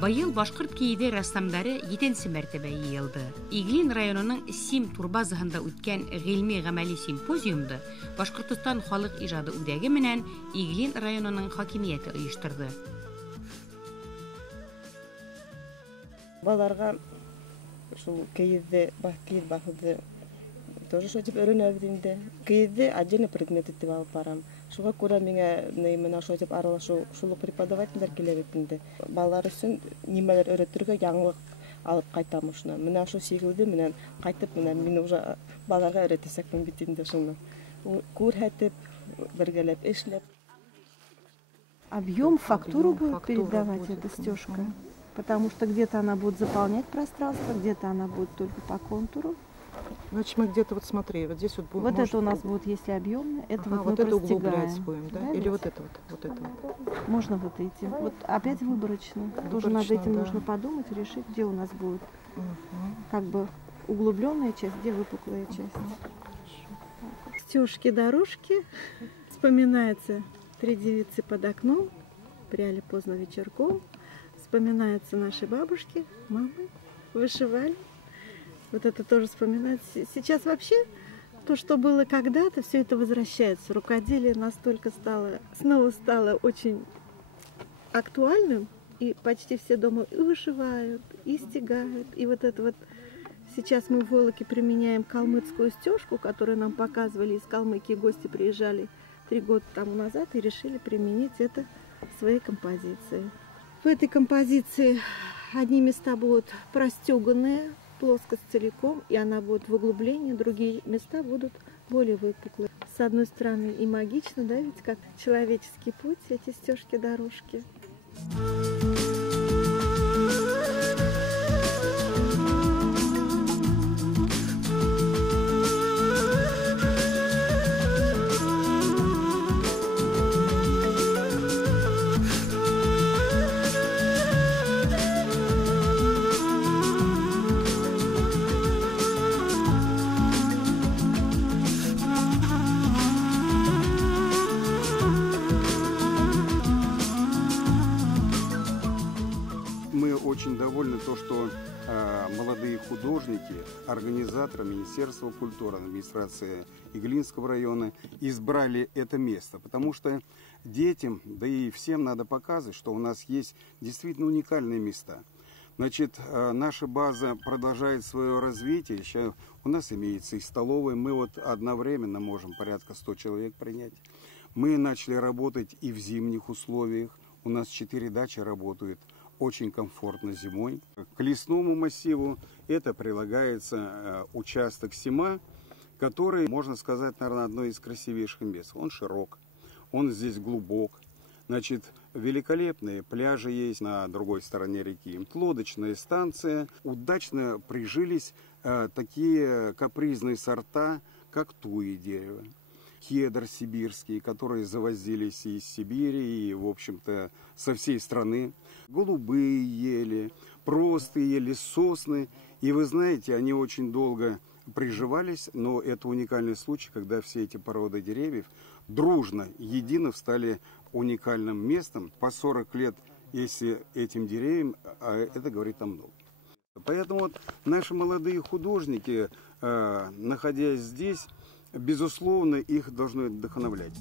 Быйыл башкорт кейде рәссамдары 7-нче мәртәбә йыелды. Иглин районының Сим турбазаһында үткән гыйльми-гамәли симпозиумда Башкортстан халык иҗады үдәге менән Иглин районының хакимияте оештырды. Баларга шул кейде бахылды тоже что тип өйрәнәбез инде. Кейде отдельный предмет итеп алып барам. Шуңа күрә миңа менә шул тип аралашу шул преподавательләр килә бит инде. Балалар өчен нимәләр өйрәтергә яңалык алып кайтам шуны. Менә шул сигелде менән кайтып менә мин уже балаларга өйрәтәсәкмен бит инде шуны. Күрһәтеп, бергәләп эшләп. Объем, фактуру будет передавать эта стежка, потому что где-то она будет заполнять пространство, где-то она будет только по контуру. Значит, мы где-то вот смотри, вот здесь вот будет. Вот это у нас будет, если объемно, это вот мы это простегаем. углублять будем, да? Или вот это вот, Можно вот эти. Вот опять выборочно. Тоже над этим нужно подумать, решить, где у нас будет как бы углубленная часть, где выпуклая часть. Стежки, дорожки. Вспоминается 3 девицы под окном, пряли поздно вечерком. Вспоминаются наши бабушки, мамы, вышивали. Вот это тоже вспоминать. Сейчас вообще то, что было когда-то, все это возвращается. Рукоделие настолько снова стало очень актуальным, и почти все дома и вышивают, и стягают. И вот это вот сейчас мы в Волоке применяем калмыцкую стежку, которую нам показывали из Калмыкии. Гости приезжали 3 года тому назад и решили применить это в своей композиции. В этой композиции одни места будут простеганные, плоскость целиком, и она будет в углублении, другие места будут более выпуклые. С одной стороны и магично, да, ведь как человеческий путь, эти стежки-дорожки. Очень довольны то, что молодые художники, организаторы Министерства культуры, администрация Иглинского района избрали это место, потому что детям, да и всем надо показывать, что у нас есть действительно уникальные места. Значит, наша база продолжает свое развитие. Еще у нас имеется и столовая. Мы вот одновременно можем порядка 100 человек принять. Мы начали работать и в зимних условиях. У нас 4 дачи работают. Очень комфортно зимой. К лесному массиву это прилагается участок Сима, который, можно сказать, наверное, одно из красивейших мест. Он широк, он здесь глубок. Значит, великолепные пляжи есть на другой стороне реки. Лодочная станция. Удачно прижились такие капризные сорта, как туи дерево. Кедр сибирский, которые завозились из Сибири и, в общем-то, со всей страны. Голубые ели, простые ели, сосны. И вы знаете, они очень долго приживались, но это уникальный случай, когда все эти породы деревьев дружно, едино стали уникальным местом. По 40 лет, если этим деревьям, это говорит о многом. Поэтому вот наши молодые художники, находясь здесь, безусловно, их должно вдохновлять.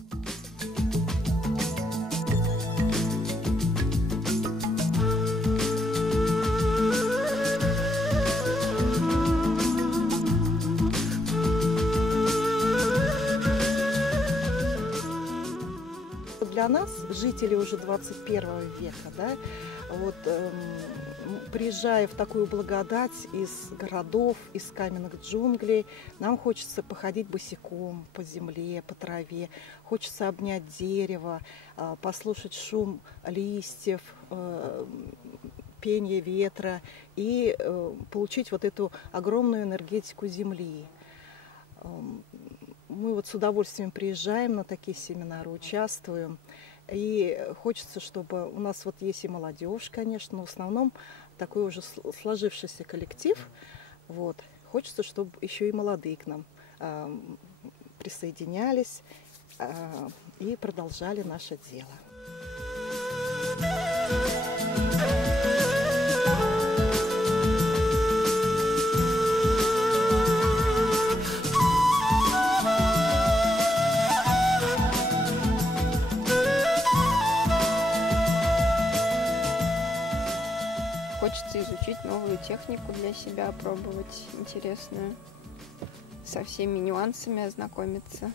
Для нас, жителей уже 21 века, да, вот, приезжая в такую благодать из городов, из каменных джунглей, нам хочется походить босиком по земле, по траве, хочется обнять дерево, послушать шум листьев, пение ветра и получить вот эту огромную энергетику земли. Мы вот с удовольствием приезжаем на такие семинары, участвуем. И хочется, чтобы у нас вот есть и молодежь, конечно, но в основном такой уже сложившийся коллектив. Вот. Хочется, чтобы еще и молодые к нам присоединялись и продолжали наше дело. хочется изучить новую технику для себя, пробовать интересную, со всеми нюансами ознакомиться.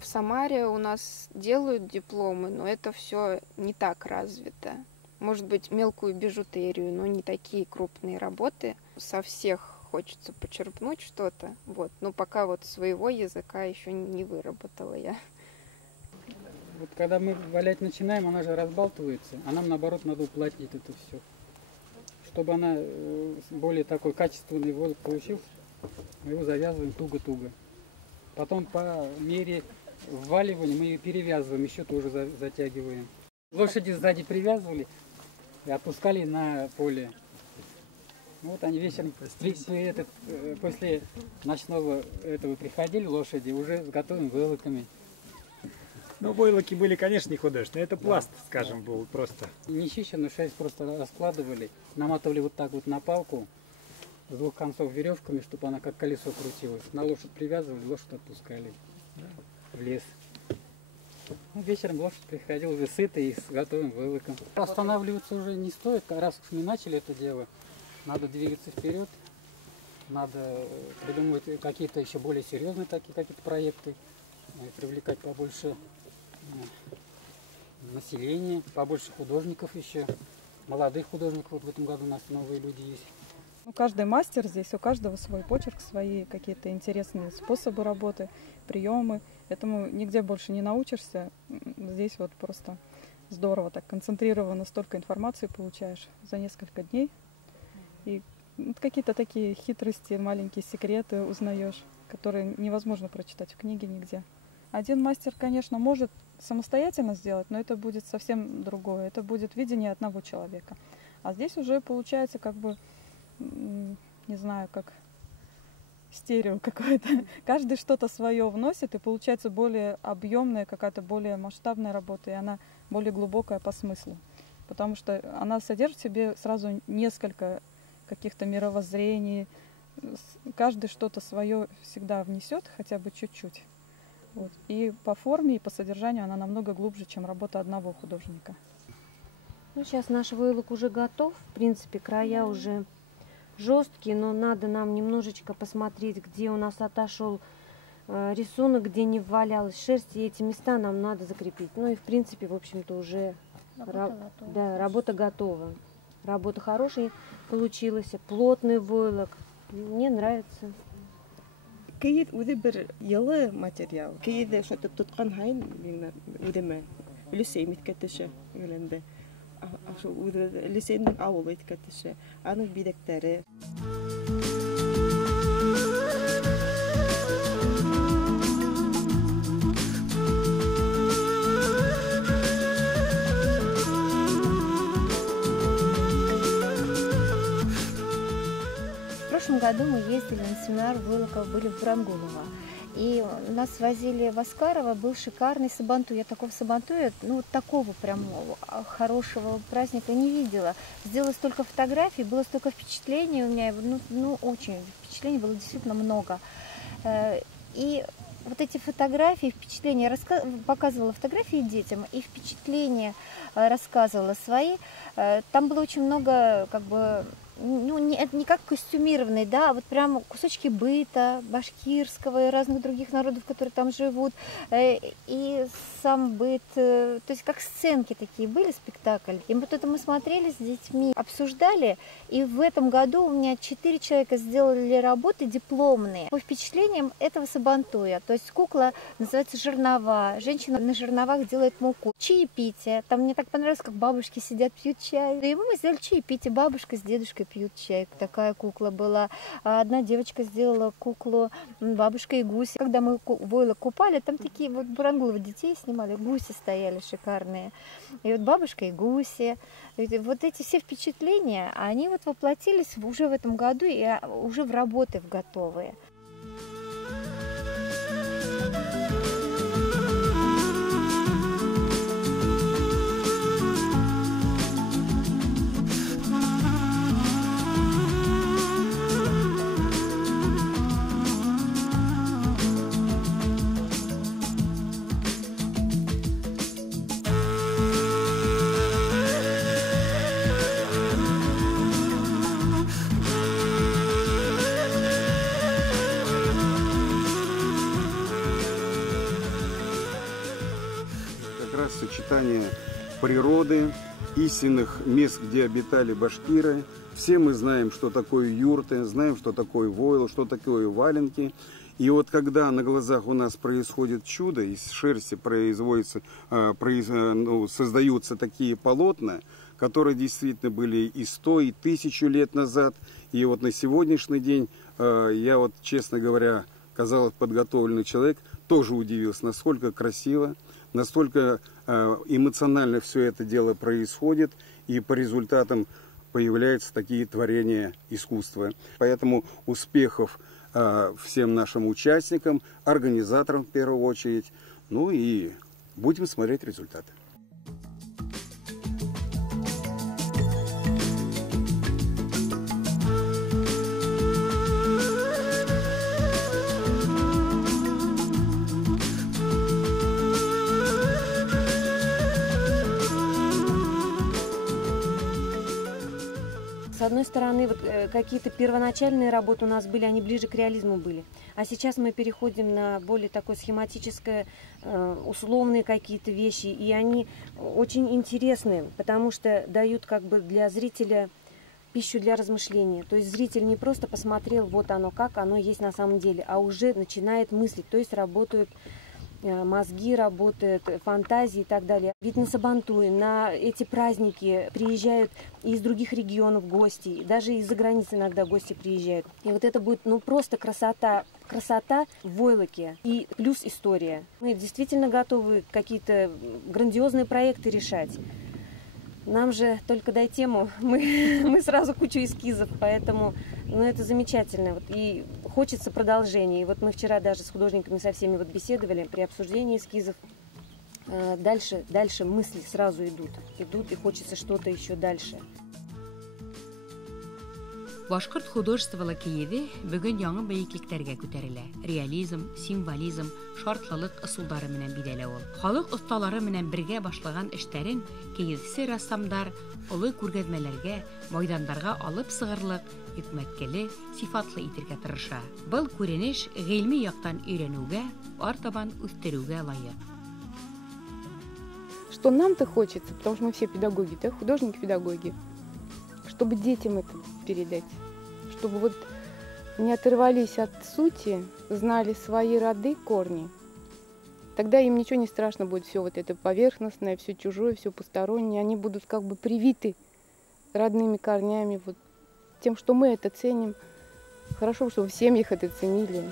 В Самаре у нас делают дипломы, но это все не так развито. Может быть, мелкую бижутерию, но не такие крупные работы. Со всех хочется почерпнуть что-то, вот. Но пока вот своего языка еще не выработала я. Вот когда мы валять начинаем, она же разбалтывается, а нам наоборот надо уплотнить это все. Чтобы она более такой качественный воздух получился, мы его завязываем туго-туго. Потом по мере вваливания мы ее перевязываем, еще тоже затягиваем. Лошади сзади привязывали и отпускали на поле. Вот они вечером после ночного этого приходили лошади уже с готовыми войлоками. Ну, войлоки были, конечно, не художественные. Это пласт, да, скажем, был просто. Не чищенную шерсть просто раскладывали, наматывали вот так вот на палку с двух концов веревками, чтобы она как колесо крутилась. На лошадь привязывали, лошадь отпускали в лес. Ну, вечером лошадь приходила уже сытая и с готовым войлоком. Останавливаться уже не стоит, раз уж мы начали это дело, надо двигаться вперед, надо придумывать какие-то еще более серьезные такие какие-то проекты, привлекать побольше населения, побольше художников еще, молодых художников. Вот в этом году у нас новые люди есть. Ну, каждый мастер здесь, у каждого свой почерк, свои какие-то интересные способы работы, приемы. Этому нигде больше не научишься. Здесь вот просто здорово, так концентрированно столько информации получаешь за несколько дней. И вот какие-то такие хитрости, маленькие секреты узнаешь, которые невозможно прочитать в книге нигде. Один мастер, конечно, может самостоятельно сделать, но это будет совсем другое. Это будет видение одного человека. А здесь уже получается как бы, не знаю, как стерео какое-то. Каждый что-то свое вносит, и получается более объемная, какая-то более масштабная работа, и она более глубокая по смыслу. Потому что она содержит в себе сразу несколько каких-то мировоззрений. Каждый что-то свое всегда внесет, хотя бы чуть-чуть. Вот. И по форме, и по содержанию она намного глубже, чем работа одного художника. Ну, сейчас наш войлок уже готов. В принципе, края уже жесткие, но надо нам немножечко посмотреть, где у нас отошел рисунок, где не валялась шерсть, и эти места нам надо закрепить. Ну и, в принципе, в общем-то, уже работа готова. Работа хорошая получилась, плотный войлок. Мне нравится. Кейд үзе бер йылы материал. Кейде шотып тоткан хайын үдеме үлесей миткәтеше гөләнде. Ашу үзе үлесейнең авылы иткәтеше. Аның бидәктәре. В прошлом году мы ездили на семинар войлоков, были в Бурангулово. И нас возили в Аскарово, был шикарный сабантуй. Я такого сабантуя, ну вот такого прям хорошего праздника не видела. Сделала столько фотографий, было столько впечатлений у меня, ну очень впечатлений было действительно много. И вот эти фотографии, впечатления, показывала фотографии детям и впечатления рассказывала свои. Там было очень много, как бы, ну, не как костюмированный, да, а вот прям кусочки быта башкирского и разных других народов, которые там живут, и сам быт, то есть как сценки такие были, спектакль. И вот это мы смотрели с детьми, обсуждали, и в этом году у меня 4 человека сделали работы дипломные по впечатлениям этого сабантуя. То есть кукла называется жернова, женщина на жерновах делает муку. Чаепитие, там мне так понравилось, как бабушки сидят, пьют чай. И мы сделали чаепитие, бабушка с дедушкой пьют чай, такая кукла была. Одна девочка сделала куклу бабушка и гусь. Когда мы войлок купали, там такие вот Бурангулово детей снимали, гуси стояли шикарные. И вот бабушка и гуси. И вот эти все впечатления, они вот воплотились уже в этом году и уже в работы в готовые. почитания природы, истинных мест, где обитали башкиры. Все мы знаем, что такое юрты, знаем, что такое войло, что такое валенки. И вот когда на глазах у нас происходит чудо, из шерсти создаются такие полотна, которые действительно были и 100, и 1000 лет назад. И вот на сегодняшний день я вот, честно говоря, казалось, подготовленный человек, тоже удивился, насколько красиво, настолько эмоционально все это дело происходит, и по результатам появляются такие творения искусства. Поэтому успехов всем нашим участникам, организаторам в первую очередь, ну и будем смотреть результаты. С одной стороны, вот, какие-то первоначальные работы у нас были, они ближе к реализму были. А сейчас мы переходим на более такое схематическое, условные какие-то вещи. И они очень интересны, потому что дают как бы для зрителя пищу для размышления. То есть зритель не просто посмотрел, вот оно как оно есть на самом деле, а уже начинает мыслить. То есть работают мозги, работают фантазии и так далее. Ведь на Сабантуй, на эти праздники приезжают из других регионов гости, даже из-за границы иногда гости приезжают. И вот это будет, ну, просто красота в Войлоке и плюс история. Мы действительно готовы какие-то грандиозные проекты решать. Нам же только дай тему, мы сразу кучу эскизов, поэтому это замечательно. Вот, и хочется продолжения. И вот мы вчера даже с художниками со всеми вот беседовали при обсуждении эскизов. Дальше мысли сразу идут, и хочется что-то еще дальше. Башкорт художестволы кейеви бүгін яңы бәйекліктерге көтәрелә. Реализм, символизм, шартлылык ысулдары менән биделә ул. Халык осталары менән бергә башлаган эштәрен кейевсе рассамдар олы күргәзмәләргә, майдандарга алып сыгырлык, хикмәткеле, сифатлы итергә тырыша. Был күренеш гыйльми яктан өйрәнүгә, артабан үстерүгә лаек. Что нам-то хочется, потому что мы все педагоги, да, художники-педагоги, чтобы детям это передать, чтобы вот не оторвались от сути, знали свои роды, корни. Тогда им ничего не страшно будет, все вот это поверхностное, все чужое, все постороннее. Они будут как бы привиты родными корнями, вот тем, что мы это ценим. Хорошо, чтобы в семьях это ценили.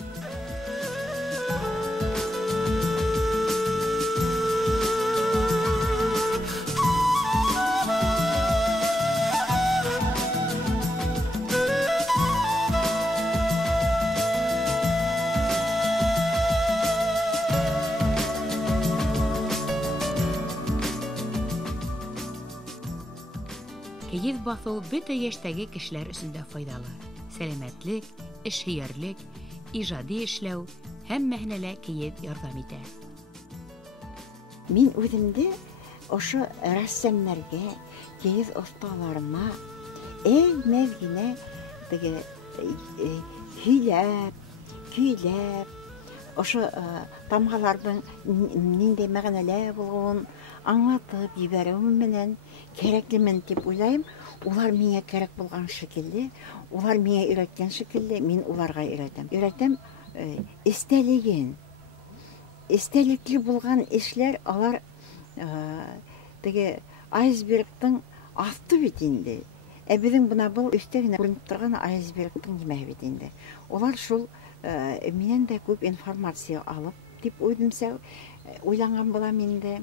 Кейев баҫыу бөтә йәштәге кешеләр өсендә файдалы. Сәламәтлек, эшһөярлек, ижади эшләү һәм мәгънәле кейев ярдәм итә. Мин үземдә ошо рәссамнарга, кейев осталарына әймәс генә теге көйләп, ошо тамгаларның ниндәй мәгънәләр булуын аңлатып җибәрүем менән кирәклемен дип уйлайм. Улар миңа кирәк булган шикелле, улар миңа өйрәткән шикелле, мин уларга өйрәтәм. Өйрәтәм истәлеген. Истәлекле булган эшләр, алар теге айсбергтың асты бит инде. Ә безнең бына бу өстә генә күренеп торган айсбергтың нимә бит инде. Улар шул миннән дә күп информация алып дип уйланган булам инде.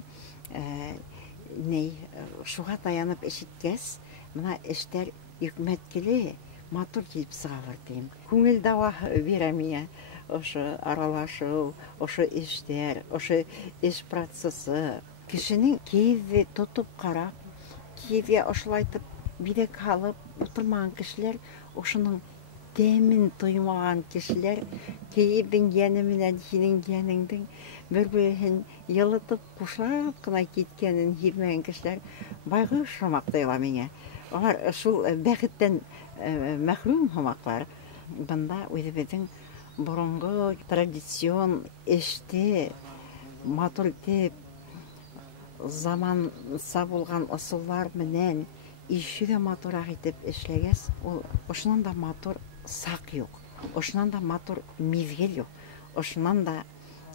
Шуға таянып ишеткәс, мына эштәр йөкмәткеле, матур килеп сыгалар дим. Күңел дава бирә миңа ошо аралашуу, ошо эштәр, ошо эш процессы. Кешенең кейеве тотып карап, кейевгә ошылайтып бидек алып утырмаган кешеләр, ошоның тәмен тоймаган кешеләр, кейевнең яны менән синең яныңдың бер-берен йылытып кушап кына киткәнен һизмәгән кешеләр байгыш шомактыйлар миңа. Алар шул бәхеттән мәхрүм һамаклар. Бында үзебезнең борынгы традицион эште матур итеп заманса булган ысуллар менән ишү дә матурак итеп эшләгәс, ул ошонан да матур сак юк, ошонан да матур мизгел юк, ошонан да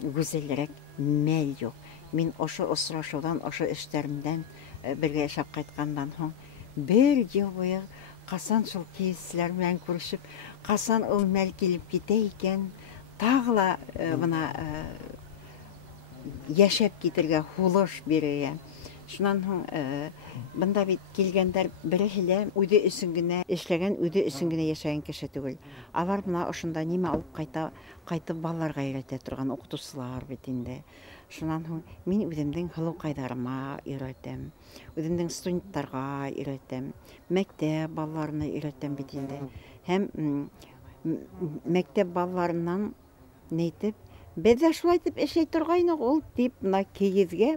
гүзәлрәк мәл юк. Мин ошо осрашудан, ошо эшләремдән бергә яшәп кайткандан соң бер ел буе касан шул кейсләр белән күрешеп, касан ул мәл килеп китә икән, тагы ла бына яшәп китергә хулыш бирә. Шуннан соң бында бит килгәндәр бересе дә үзе өчен генә эшләгән, үзе өчен генә яшәгән кеше түгел. Алар бына ошонда нимә алып кайтып балаларга өйрәтә торган укытучылар бит инде. Шуннан соң мин үземнең хылыкайдарыма өйрәтәм, үземнең студентларга өйрәтәм, мәктәп балаларына өйрәтәм бит инде. Һәм мәктәп балаларыннан нәйтеп, без дә шулай итеп эшләй торгайнык ул дип, мына кигезгә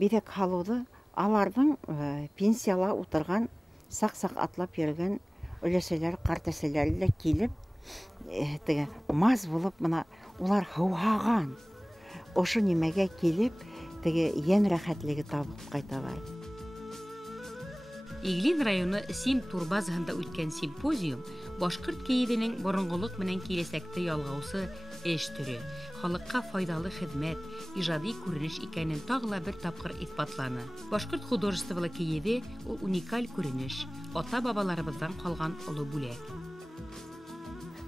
бирәк халуды аларның пенсияла утырган, сак-сак атлап йөргән өләсәләр, картәсәләр дә килеп, теге маз булып, мына улар һауган. Ошо нимәгә килеп, теге ян рәхәтлеге табып кайталар. Иглин районы Сим турбазаһында үткән симпозиум башкорт киеденең борынгылык менән киләсәкте ялгаусы эш төрө, халыкка файдалы хезмәт, иҗади күренеш икәнен тагыла бер тапкыр исбатланы. Башкорт художестволы киеде ул уникаль күренеш, ата-бабаларыбыздан калган олы бүләк.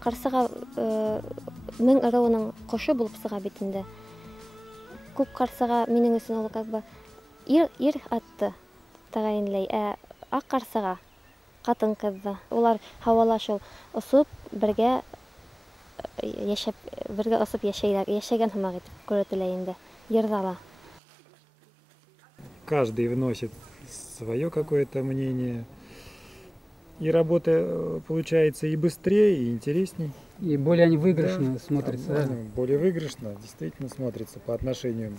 Карсыга мең ыруының кошы булып сыга бит инде. Күп карсыга минең өчен ул как бы ир атты тагайынлай, ак карсыга катын кызды. Улар һавалашып, осып бергә яшәп, бергә осып яшәгән һымак итеп күрәтелә инде. Йырдала. Каждый вносит свое какое-то мнение. И работа получается и быстрее, и интересней. И более они выигрышно смотрятся. Да, более выигрышно действительно смотрится по отношению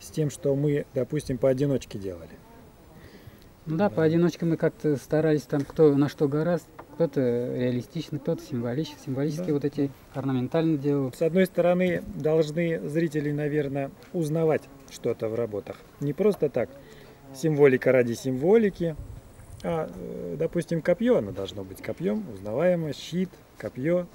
с тем, что мы, допустим, поодиночке делали. Ну да, поодиночке мы как-то старались, там кто на что гораздо, кто-то реалистично, кто-то символически. Символически вот эти орнаментально делал. С одной стороны, должны зрители, наверное, узнавать что-то в работах. Не просто так, символика ради символики, а, допустим, копье, оно должно быть копьем, узнаваемо, щит, копье,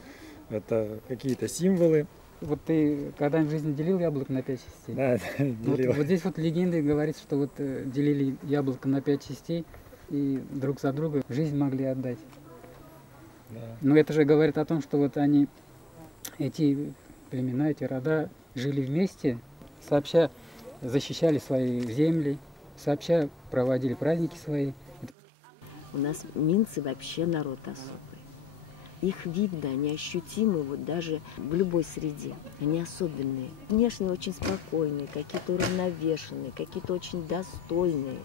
это какие-то символы. Вот ты когда в жизни делил яблоко на 5 частей? Да, делил. Вот здесь вот легенды говорит, что вот делили яблоко на 5 частей и друг за друга жизнь могли отдать. Да. Но это же говорит о том, что вот они, эти племена, эти рода жили вместе, сообща защищали свои земли, сообща проводили праздники свои. У нас минцы вообще народ особый. Их видно, они ощутимы вот даже в любой среде. Они особенные. Внешне очень спокойные, какие-то уравновешенные, какие-то очень достойные.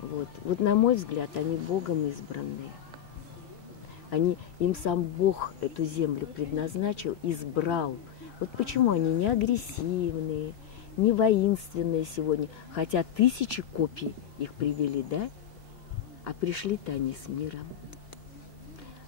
Вот на мой взгляд, они Богом избранные. Им сам Бог эту землю предназначил, избрал. Вот почему они не агрессивные, не воинственные сегодня. Хотя тысячи копий их привели, да? А пришли-то они с миром.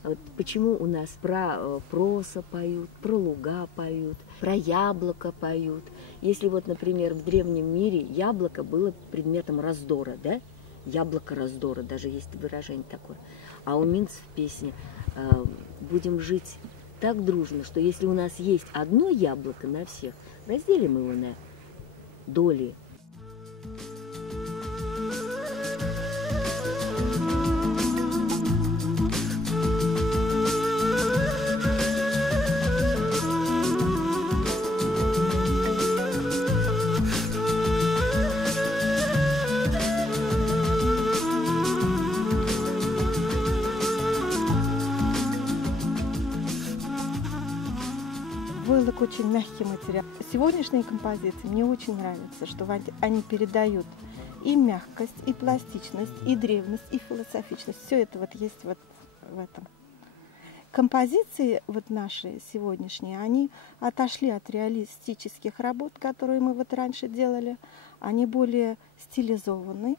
Вот почему у нас про проса поют, про луга поют, про яблоко поют. Если вот, например, в древнем мире яблоко было предметом раздора, да? Яблоко раздора, даже есть выражение такое. А у минцев песня «Будем жить так дружно, что если у нас есть одно яблоко на всех, разделим его на доли». Войлок очень мягкий материал. Сегодняшние композиции мне очень нравятся, что они передают и мягкость, и пластичность, и древность, и философичность. Все это вот есть вот в этом. Композиции вот наши сегодняшние, они отошли от реалистических работ, которые мы вот раньше делали. Они более стилизованы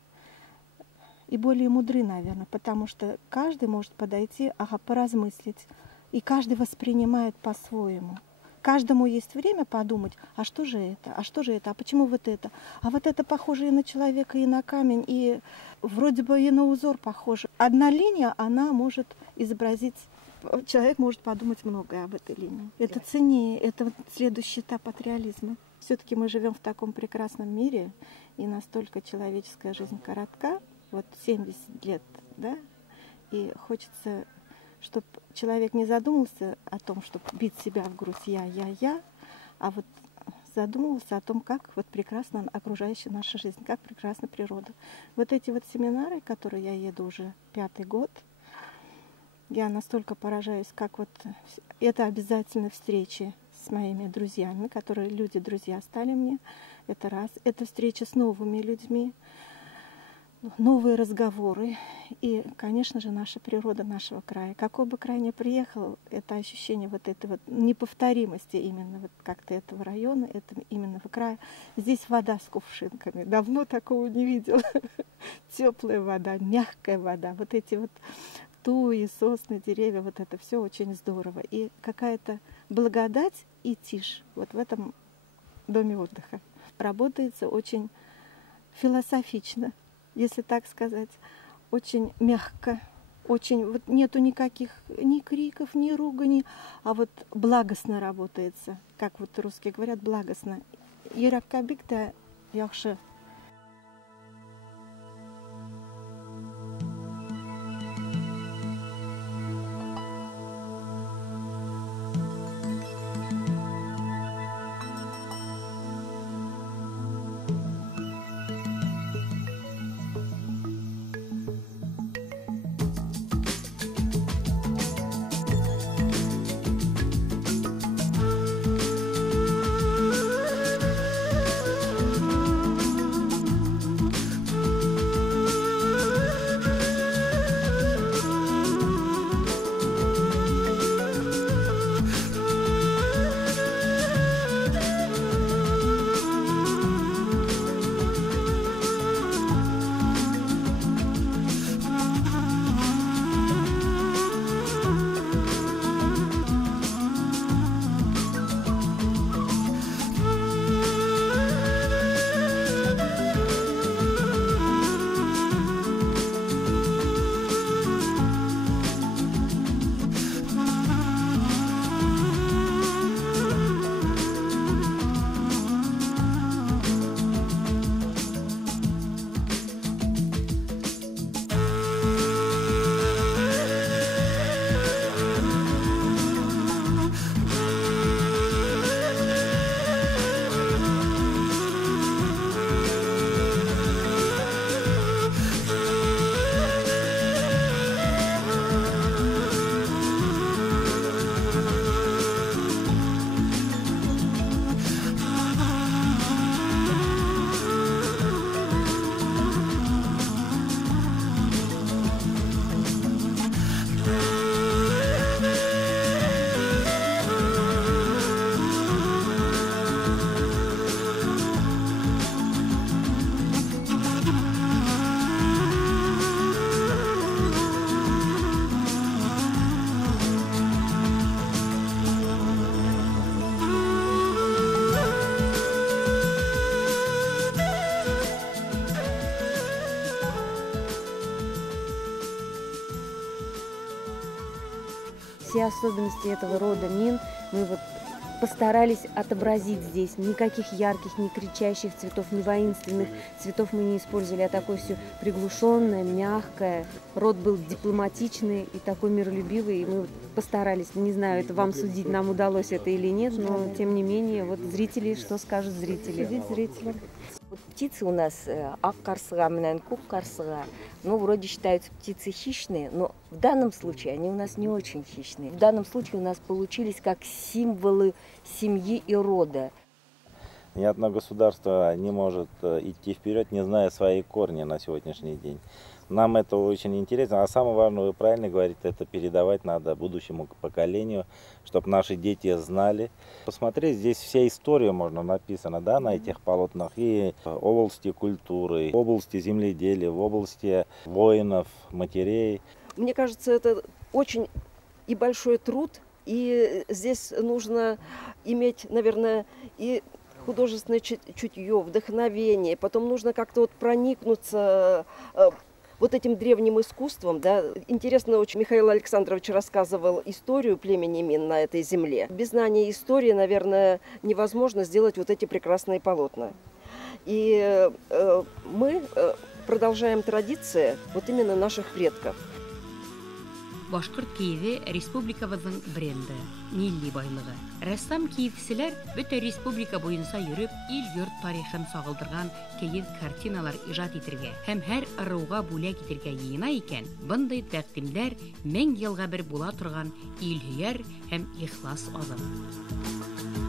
и более мудры, наверное, потому что каждый может подойти, поразмыслить, и каждый воспринимает по-своему. каждому есть время подумать, а что же это, а почему вот это, а вот это похоже и на человека, и на камень, и вроде бы и на узор похоже. Одна линия, она может изобразить, человек может подумать многое об этой линии. Это ценнее, это вот следующий этап от реализма. Все-таки мы живем в таком прекрасном мире, и настолько человеческая жизнь коротка, вот 70 лет, да, и хочется, чтобы человек не задумался о том, чтобы бить себя в грудь я, а вот задумывался о том, как вот прекрасна окружающая наша жизнь, как прекрасна природа. Вот эти вот семинары, которые я еду уже 5-й год, я настолько поражаюсь, как вот это обязательно встречи с моими друзьями, которые люди-друзья стали мне. Это раз. Это встреча с новыми людьми, новые разговоры и, конечно же, наша природа нашего края. Какой бы край ни приехал, это ощущение вот этой вот неповторимости именно вот как-то этого района, это именно в крае. Здесь вода с кувшинками. Давно такого не видела. Теплая вода, мягкая вода. Вот эти вот туи, сосны, деревья, вот это все очень здорово. И какая-то благодать и тишь вот в этом доме отдыха. Работается очень философично, если так сказать, очень мягко, очень вот нету никаких ни криков, ни руганий, а вот благостно работается, как вот русские говорят, благостно. Йөрәккә яхшы. Все особенности этого рода мин мы вот постарались отобразить здесь. Никаких ярких, не кричащих цветов, не воинственных цветов мы не использовали, а такое все приглушенное, мягкое. Род был дипломатичный и такой миролюбивый, и мы постарались. Не знаю, это вам судить, нам удалось это или нет, но тем не менее, вот зрители, что скажут зрители? Судить зрителям. Вот птицы у нас ак карсыга менен көк карсыга, ну, вроде считаются птицы хищные, но в данном случае они у нас не очень хищные. В данном случае у нас получились как символы семьи и рода. Ни одно государство не может идти вперед, не зная свои корни на сегодняшний день. Нам это очень интересно, а самое важное, вы правильно говорите, это передавать надо будущему поколению, чтобы наши дети знали. Посмотреть, здесь вся история можно написана, да, на этих полотнах, и в области культуры, в области земледелия, в области воинов, матерей. Мне кажется, это очень и большой труд И здесь нужно иметь, наверное, и художественное чутье, вдохновение. Потом нужно как-то вот проникнуться вот этим древним искусством. Да. Интересно, очень Михаил Александрович рассказывал историю племени Мин на этой земле. Без знания истории, наверное, невозможно сделать вот эти прекрасные полотна. И мы продолжаем традиции вот именно наших предков. Башкорт Киеве республикабыздың бренды, милли байлыгы. Рәссам киевчеләр бөтә республика буенча йөреп, ил-йорт тарихын сагылдырган киев картиналар иҗат итәргә һәм һәр ырыуга бүләк итәргә йыена икән, бындай тәкъдимләр 1000 елга бер була торган илһөяр һәм ихлас адым.